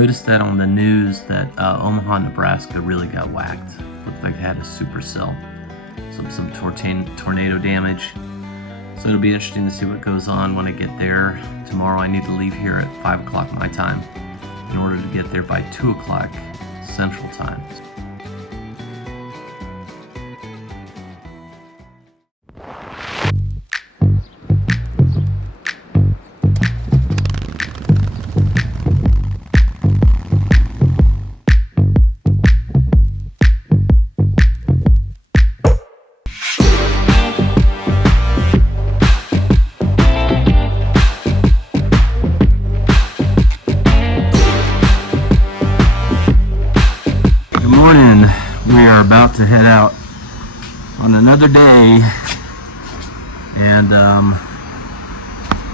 noticed that on the news that Omaha, Nebraska really got whacked. Looked like they had a supercell, some tornado damage. So it'll be interesting to see what goes on when I get there. Tomorrow I need to leave here at 5 o'clock my time in order to get there by 2 o'clock Central Time. Morning. We are about to head out on another day, and I'm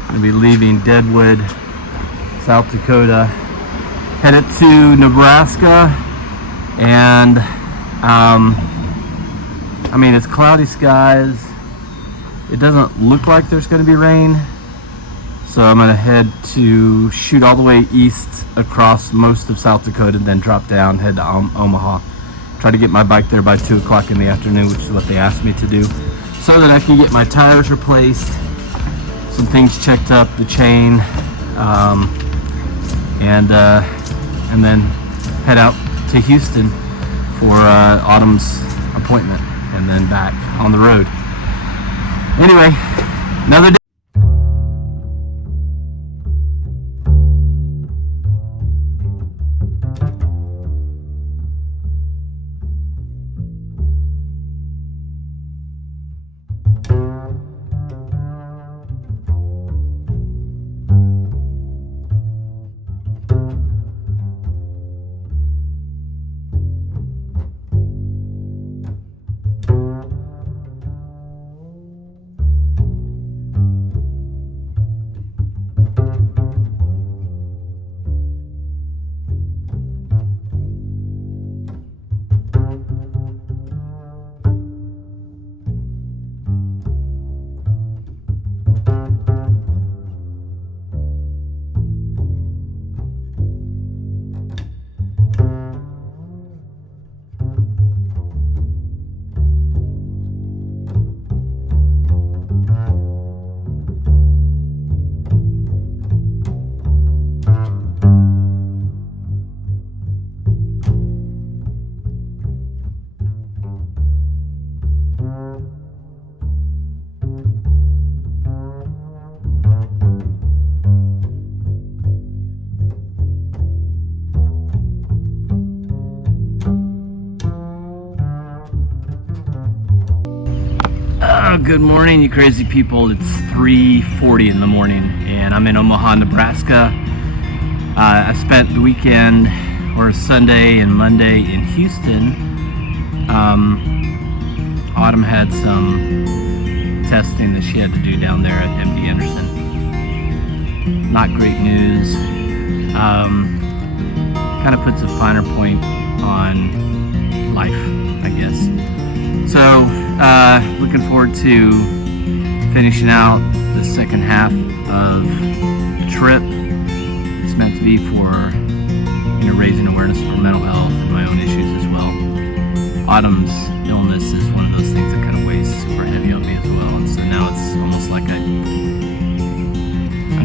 going to be leaving Deadwood, South Dakota, headed to Nebraska. And I mean, it's cloudy skies. It doesn't look like there's going to be rain, so I'm going to head to shoot all the way east across most of South Dakota, then drop down, head to Omaha. Try to get my bike there by 2 o'clock in the afternoon, which is what they asked me to do, so that I can get my tires replaced, some things checked up, the chain, and then head out to Houston for Autumn's appointment, and then back on the road. Anyway, another day. Good morning, you crazy people. It's 3:40 in the morning, and I'm in Omaha, Nebraska. I spent the weekend, or Sunday and Monday, in Houston. Autumn had some testing that she had to do down there at MD Anderson. Not great news. Kind of puts a finer point on life, I guess. So, looking forward to finishing out the second half of the trip. It's meant to be for, raising awareness for mental health and my own issues as well. Autumn's illness is one of those things that kind of weighs super heavy on me as well, and so now it's almost like I'm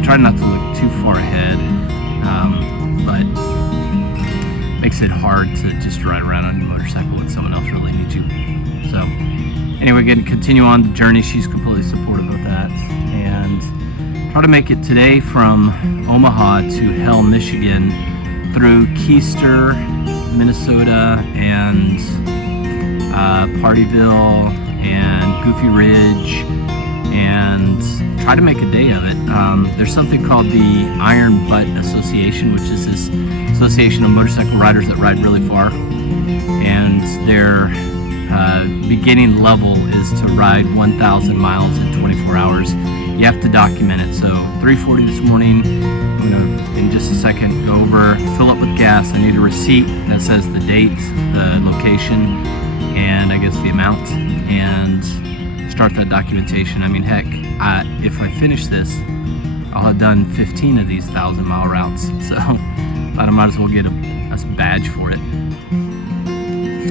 trying not to look too far ahead, but makes it hard to just ride around on a motorcycle when someone else really needs you. So anyway, going to continue on the journey. She's completely supportive of that, and try to make it today from Omaha to Hell, Michigan, through Kiester, Minnesota, and Pardeeville and Goofy Ridge, and try to make a day of it. There's something called the Iron Butt Association, which is this association of motorcycle riders that ride really far, and their beginning level is to ride 1,000 miles in 24 hours. You have to document it. So 3:40 this morning, I'm going to, in just a second, go over, fill up with gas. I need a receipt that says the date, the location, and I guess the amount, and start that documentation. I mean, heck, if I finish this, I'll have done 15 of these 1,000-mile routes. So Thought I might as well get a badge for it.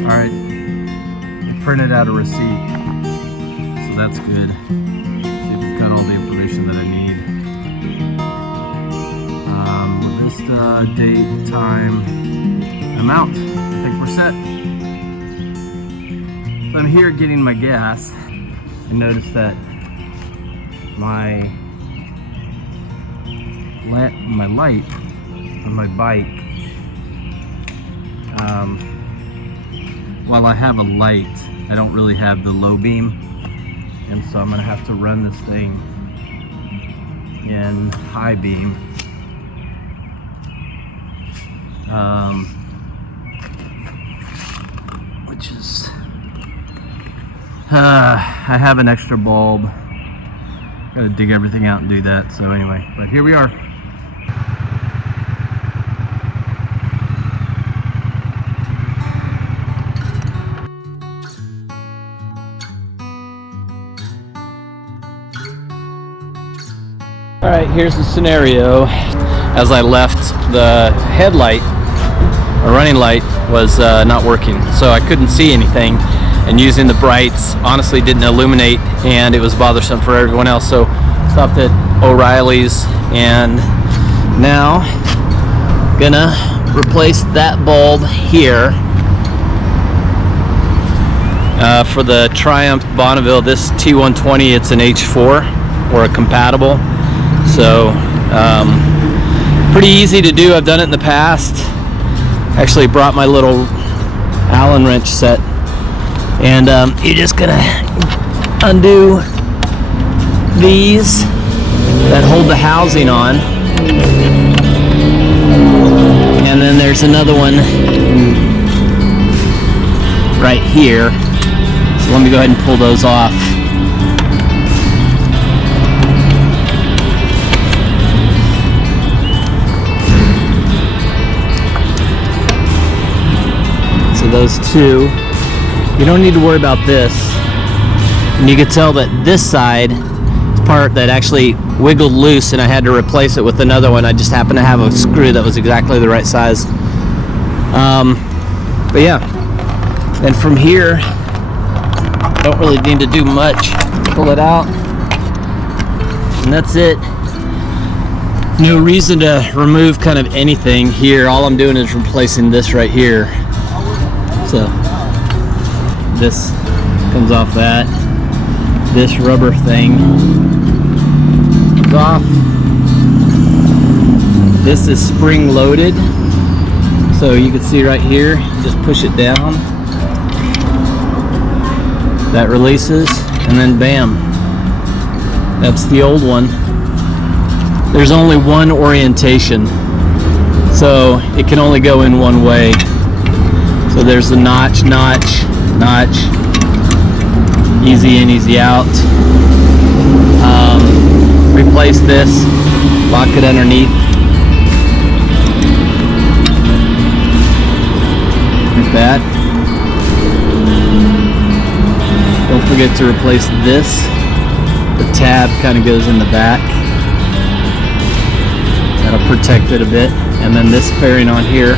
Alright, I printed out a receipt, so that's good. See if I've got all the information that I need. List, date, time, amount. I think we're set. So I'm here getting my gas. I noticed that my light on my bike, while I have a light, I don't really have the low beam, and so I'm gonna have to run this thing in high beam. Which is I have an extra bulb. Gotta dig everything out and do that. So anyway, but here we are. All right, here's the scenario. As I left, the headlight, or running light, was not working, so I couldn't see anything. And using the brights honestly didn't illuminate, and it was bothersome for everyone else. So stopped at O'Reilly's, and now gonna replace that bulb here for the Triumph Bonneville. This T120, it's an H4 or a compatible, so pretty easy to do. I've done it in the past. Actually brought my little Allen wrench set. And you're just gonna undo these that hold the housing on. And then there's another one right here. So let me go ahead and pull those off. So those two. You don't need to worry about this. And you can tell that this side is part that actually wiggled loose, and I had to replace it with another one. I just happened to have a screw that was exactly the right size. But yeah, and from here, don't really need to do much. Pull it out, and that's it. No reason to remove kind of anything here. All I'm doing is replacing this right here. So this comes off that. This rubber thing comes off. This is spring loaded, so you can see right here, just push it down, that releases, and then bam, that's the old one. There's only one orientation, so it can only go in one way. So there's the notch, notch, notch, easy in, easy out. Replace this, lock it underneath. Like that. Don't forget to replace this. The tab kind of goes in the back. That'll protect it a bit. And then this fairing on here.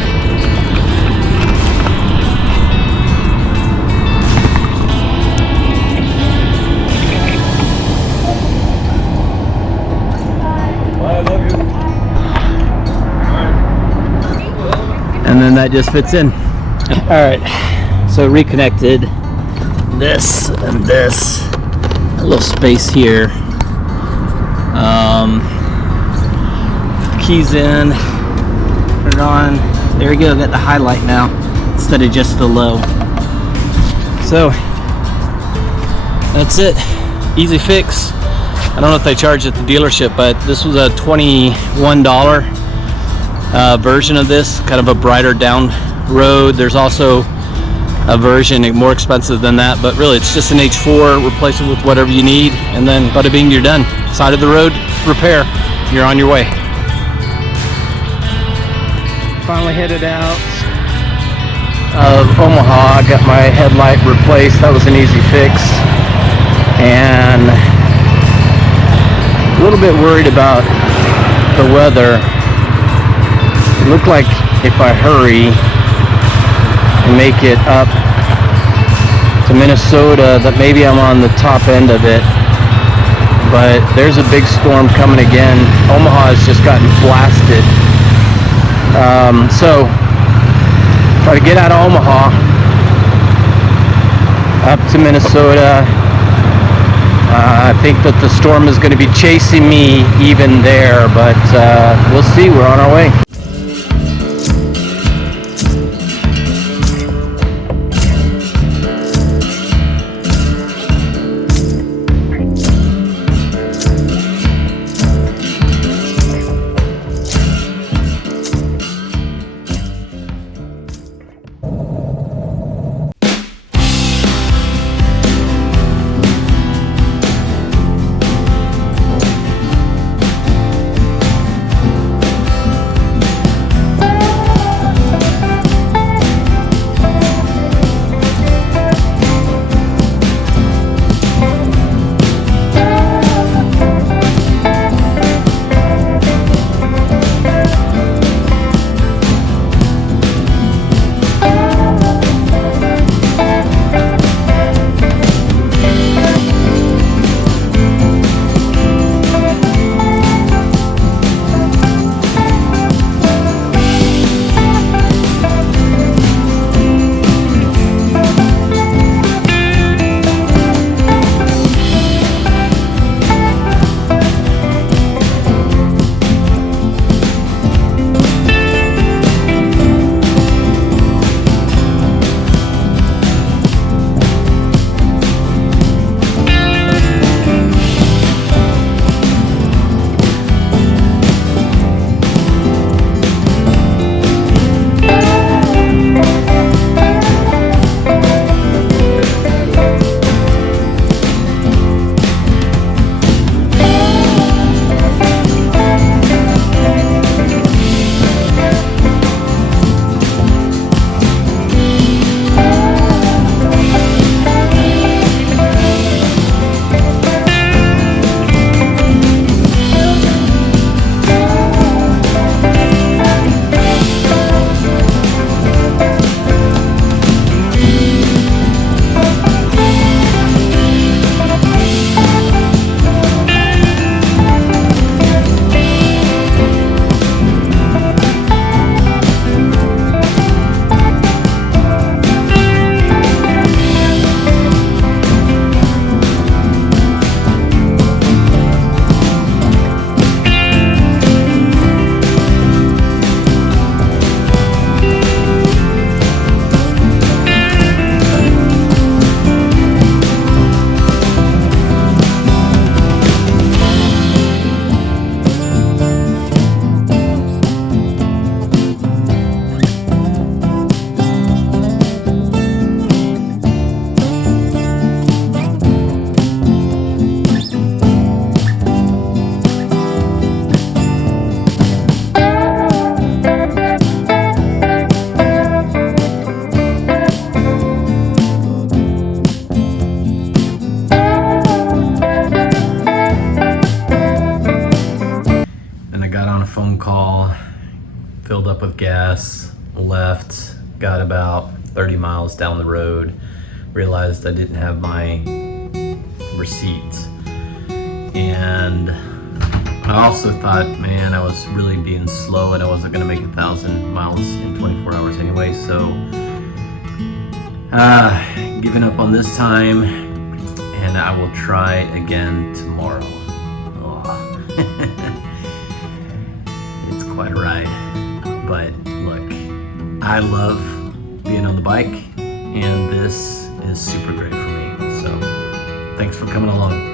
And then that just fits in. Alright, so reconnected this and this. A little space here. Keys in. Put it on. There we go, got the highlight now instead of just the low. So that's it. Easy fix. I don't know if they charge at the dealership, but this was a $21 version of this, kind of a brighter down road. There's also a version more expensive than that, but really it's just an H4. Replace it with whatever you need, and then bada bing, you're done. Side of the road repair, you're on your way. Finally headed out of Omaha. Got my headlight replaced. That was an easy fix, and a little bit worried about the weather. It looked like if I hurry and make it up to Minnesota, that maybe I'm on the top end of it. But there's a big storm coming again. Omaha has just gotten blasted. So try to get out of Omaha up to Minnesota. I think that the storm is going to be chasing me even there, but we'll see. We're on our way. phone call, filled up with gas, left, got about 30 miles down the road, realized I didn't have my receipts. And I also thought, man, I was really being slow and I wasn't gonna make 1,000 miles in 24 hours anyway, so giving up on this time, and I will try again tomorrow. It's quite a ride, but look, I love being on the bike, and this is super great for me, so thanks for coming along.